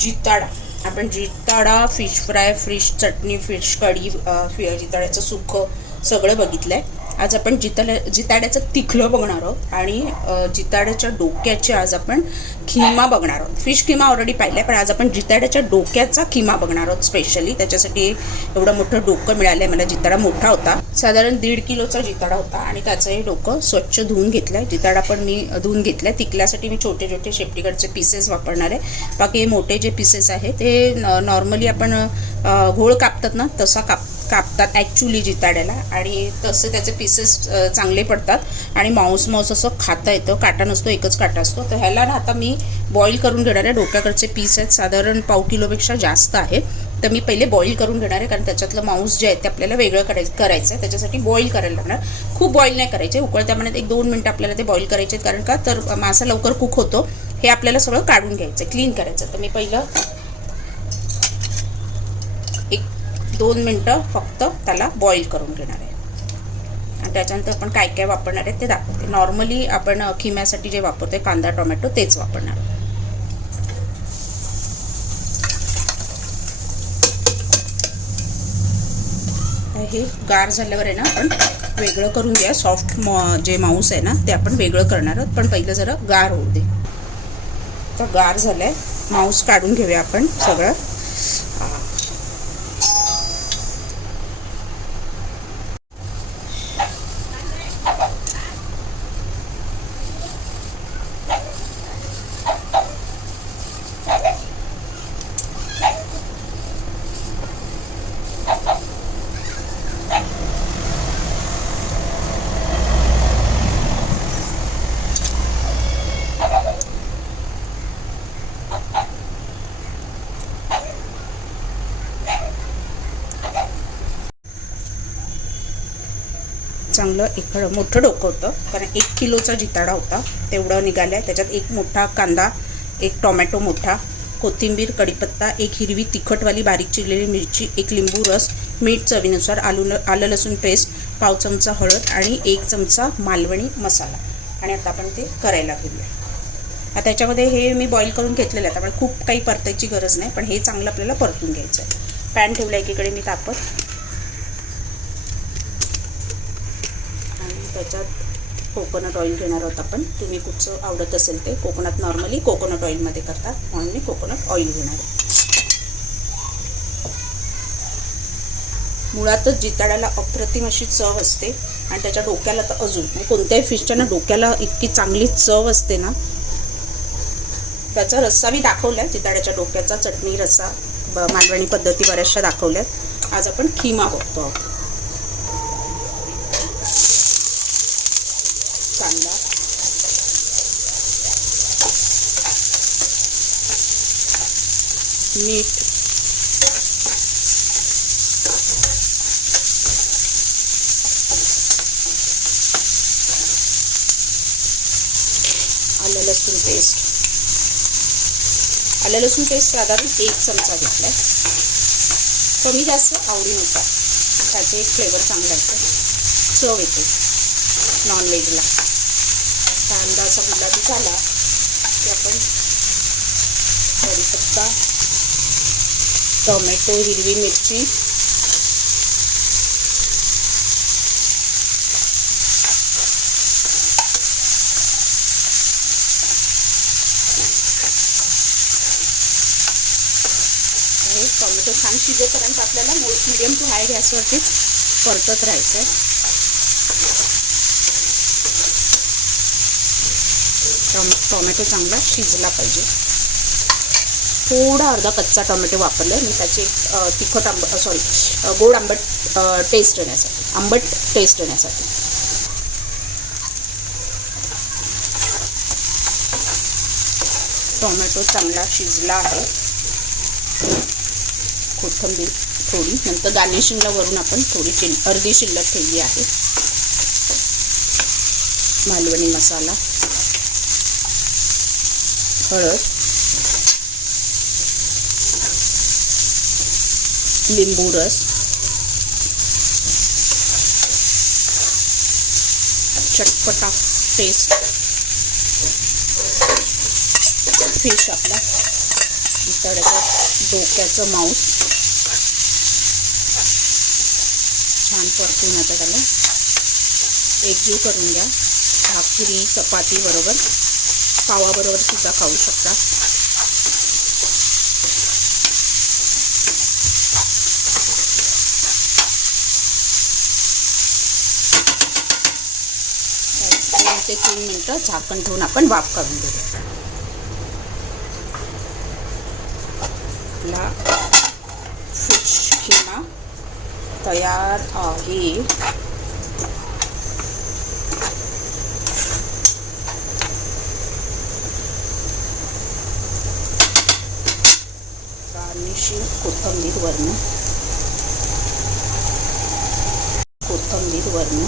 जिताडा. आपण जिताडा fish fry fish चटणी फिश कढी जिताड्याचं सुकं सगळं बघितलं आहे आज आपण जिताड्या जिताड्याचं तिखलं बघणार आहोत आणि जिताड्याच्या डोक्याची आज आपण खिमा बघणार आहोत. फिश खिमा ऑलरेडी पाहिला पण आज आपण जिताड्याच्या डोक्याचा खिमा बघणार आहोत स्पेशली त्याच्यासाठी एवढं मोठं डोकं मिळालं आहे मला. जिताडा मोठा होता. साधारण दीड किलोचा जिताडा होता आणि त्याचंही डोकं स्वच्छ धुवून घेतलं आहे जिताडा पण मी धुवून घेतलं आहे तिकल्यासाठी मी छोटे छोटे शेपटीकडचे पीसेस वापरणार आहे. बाकी मोठे जे पीसेस आहेत ते नॉर्मली आपण घोळ कापतात ना तसा काप कापतात ॲक्च्युली जिताड्याला. आणि तसे त्याचे पीसेस चांगले पडतात. आणि मांस मांस असं खाता येतं. काटा नसतो एकच काटा असतो. तर ह्याला ना आता मी बॉईल करून घेणार आहे. डोक्याकडचे पीस आहेत. साधारण पाव किलोपेक्षा जास्त आहे. तर मी पहिले बॉईल करून घेणार आहे. कारण त्याच्यातलं मांस जे आहे ते आपल्याला वेगळं करायचं करायचं आहे त्याच्यासाठी बॉईल करायला लागणार. खूप बॉईल नाही करायचे. उकळत्या पाण्यात एक दोन मिनटं आपल्याला ते बॉईल करायचे आहेत. कारण का? तर मासा लवकर कुक होतो. हे आपल्याला सगळं काढून घ्यायचं क्लीन करायचं तर मी पहिलं एक दोन मिनटं फक्त त्याला बॉईल करून घेणार आहे. आणि त्याच्यानंतर आपण काय काय वापरणार आहे ते दाखवते. नॉर्मली आपण खिम्यासाठी जे वापरतो आहे कांदा टोमॅटो तेच वापरणार. आहोत. हे गार झाल्यावर आहे ना आपण वेगळं करून घ्या. सॉफ्ट जे मांस आहे ना ते आपण वेगळं करणार आहोत. पण पहिलं जरा गार होऊ दे. तर गार झालंय. मांस काढून घेऊया आपण सगळं. चांगलं एक मोठं डोकं होतं. कारण एक किलोचा जिताडा होता. तेवढं निघालं आहे त्याच्यात एक मोठा कांदा एक टोमॅटो मोठा कोथिंबीर कढीपत्ता एक हिरवी तिखटवाली बारीक चिरलेली मिरची एक लिंबू रस मीठ चवीनुसार आलू आलं लसूण पेस्ट पाव चमचा हळद आणि एक चमचा मालवणी मसाला. आणि आता आपण ते करायला घेऊया. आता त्याच्यामध्ये हे मी बॉईल करून घेतलेलं आहे. त्यामुळे खूप काही परतायची गरज नाही पण हे चांगलं आपल्याला परतून घ्यायचं आहे. पॅन ठेवलं एकीकडे मी तापत आणि त्याच्यात कोकोनट ऑइल घेणार आहोत आपण. तुम्ही कुठचं आवडत असेल ते कोकोनट नॉर्मली कोकोनट ऑइलमध्ये करतात म्हणून मी कोकोनट ऑइल घेणार आहे. मुळातच जिताड्याला अप्रतिम अशी चव असते आणि त्याच्या डोक्याला तर अजून म्हणजे कोणत्याही फिशच्या ना डोक्याला इतकी चांगली चव असते ना. त्याचा रस्सा मी दाखवला आहे जिताड्याच्या डोक्याचा चटणी रस्सा ब- मालवणी पद्धती बऱ्याचशा दाखवल्यात. आज आपण खिमा बघतो आहोत कांदा मीठ आलं लसूण पेस्ट आलं लसूण पेस्ट साधारण एक चमचा घेतलाय. कमी जास्त आवडीनुसार. त्याचे एक फ्लेवर चांगला येतो. चव येते. नॉनव्हेजला कांदा असा गुलाबी झाला की आपण कढीपत्ता टोमॅटो हिरवी मिरची. टोमॅटो छान शिजेपर्यंत आपल्याला मिडियम टू हाय गॅसवरतीच परतत राहायचं आहे टोम टोमॅटो चांगला शिजला पाहिजे. थोडा अर्धा कच्चा टोमॅटो वापरला मी त्याची एक तिखट आंबट सॉरी गोड आंबट टेस्ट येण्यासाठी आंबट टेस्ट येण्यासाठी टोमॅटो चांगला शिजला आहे. कोथिंबीर थोडी नंतर गार्निशिंगला वरून आपण थोडी शिल अर्धी शिल्लक ठेवली आहे. मालवणी मसाला. हळद. लिंबू रस चटपटा टेस्ट फिश आपला. जिताड्याच्या डोक्याचं मांस छान परतून आता त्याला. एकजीव करून घ्या. भाकरी चपाती बरोबर. पावाबरोबर सुद्धा खाऊ शकता दोन ते तीन मिनटं झाकण ठेवून आपण वाफ काढून घेऊ आपला फिश खिमा तयार आहे. गार्निशिंग कोथंबीर वर्ण कोथंबीर वर्ण